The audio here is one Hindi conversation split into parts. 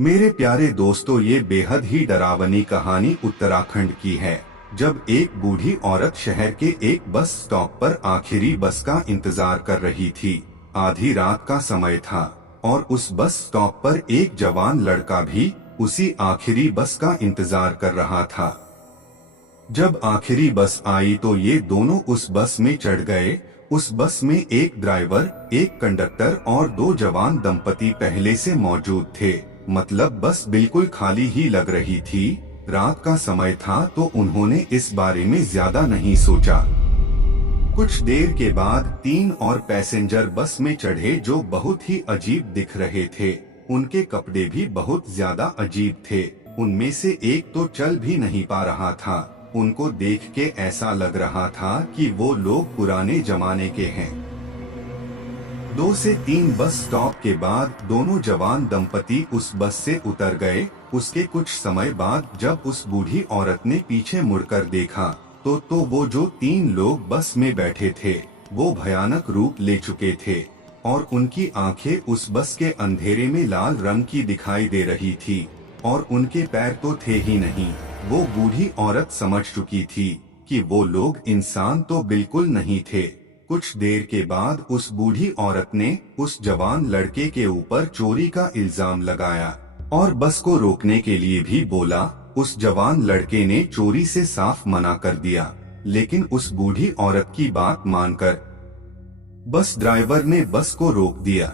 मेरे प्यारे दोस्तों, ये बेहद ही डरावनी कहानी उत्तराखंड की है। जब एक बूढ़ी औरत शहर के एक बस स्टॉप पर आखिरी बस का इंतजार कर रही थी। आधी रात का समय था और उस बस स्टॉप पर एक जवान लड़का भी उसी आखिरी बस का इंतजार कर रहा था। जब आखिरी बस आई तो ये दोनों उस बस में चढ़ गए। उस बस में एक ड्राइवर, एक कंडक्टर और दो जवान दंपति पहले से मौजूद थे। मतलब बस बिल्कुल खाली ही लग रही थी। रात का समय था तो उन्होंने इस बारे में ज्यादा नहीं सोचा। कुछ देर के बाद तीन और पैसेंजर बस में चढ़े जो बहुत ही अजीब दिख रहे थे। उनके कपड़े भी बहुत ज्यादा अजीब थे। उनमें से एक तो चल भी नहीं पा रहा था। उनको देख के ऐसा लग रहा था कि वो लोग पुराने जमाने के हैं। 2 से 3 बस स्टॉप के बाद दोनों जवान दंपति उस बस से उतर गए। उसके कुछ समय बाद जब उस बूढ़ी औरत ने पीछे मुड़कर देखा तो वो जो 3 लोग बस में बैठे थे वो भयानक रूप ले चुके थे और उनकी आंखें उस बस के अंधेरे में लाल रंग की दिखाई दे रही थी और उनके पैर तो थे ही नहीं। वो बूढ़ी औरत समझ चुकी थी कि वो लोग इंसान तो बिल्कुल नहीं थे। कुछ देर के बाद उस बूढ़ी औरत ने उस जवान लड़के के ऊपर चोरी का इल्जाम लगाया और बस को रोकने के लिए भी बोला। उस जवान लड़के ने चोरी से साफ मना कर दिया, लेकिन उस बूढ़ी औरत की बात मानकर बस ड्राइवर ने बस को रोक दिया।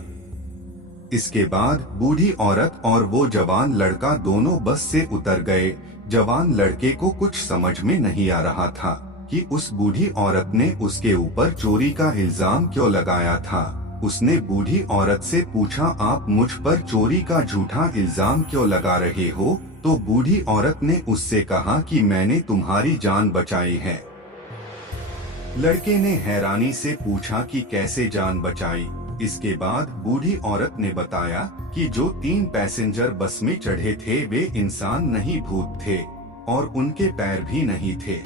इसके बाद बूढ़ी औरत और वो जवान लड़का दोनों बस से उतर गए। जवान लड़के को कुछ समझ में नहीं आ रहा था कि उस बूढ़ी औरत ने उसके ऊपर चोरी का इल्जाम क्यों लगाया था। उसने बूढ़ी औरत से पूछा, आप मुझ पर चोरी का झूठा इल्जाम क्यों लगा रहे हो? तो बूढ़ी औरत ने उससे कहा कि मैंने तुम्हारी जान बचाई है। लड़के ने हैरानी से पूछा कि कैसे जान बचाई? इसके बाद बूढ़ी औरत ने बताया कि जो 3 पैसेंजर बस में चढ़े थे वे इंसान नहीं भूत थे और उनके पैर भी नहीं थे।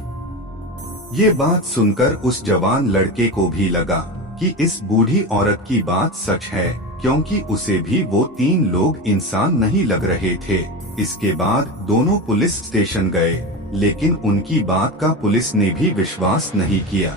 ये बात सुनकर उस जवान लड़के को भी लगा कि इस बूढ़ी औरत की बात सच है, क्योंकि उसे भी वो 3 लोग इंसान नहीं लग रहे थे। इसके बाद दोनों पुलिस स्टेशन गए, लेकिन उनकी बात का पुलिस ने भी विश्वास नहीं किया।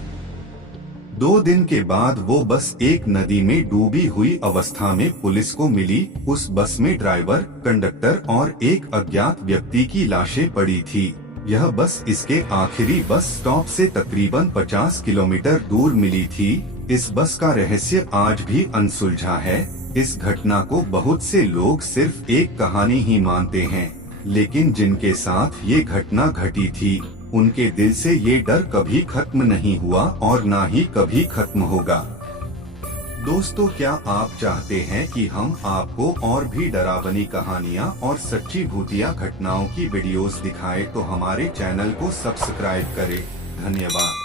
2 दिन के बाद वो बस एक नदी में डूबी हुई अवस्था में पुलिस को मिली। उस बस में ड्राइवर, कंडक्टर और एक अज्ञात व्यक्ति की लाशें पड़ी थी। यह बस इसके आखिरी बस स्टॉप से तकरीबन 50 किलोमीटर दूर मिली थी। इस बस का रहस्य आज भी अनसुलझा है। इस घटना को बहुत से लोग सिर्फ एक कहानी ही मानते हैं, लेकिन जिनके साथ ये घटना घटी थी उनके दिल से ये डर कभी खत्म नहीं हुआ और ना ही कभी खत्म होगा। दोस्तों, क्या आप चाहते हैं कि हम आपको और भी डरावनी कहानियां और सच्ची भूतिया घटनाओं की वीडियोस दिखाएं? तो हमारे चैनल को सब्सक्राइब करें। धन्यवाद।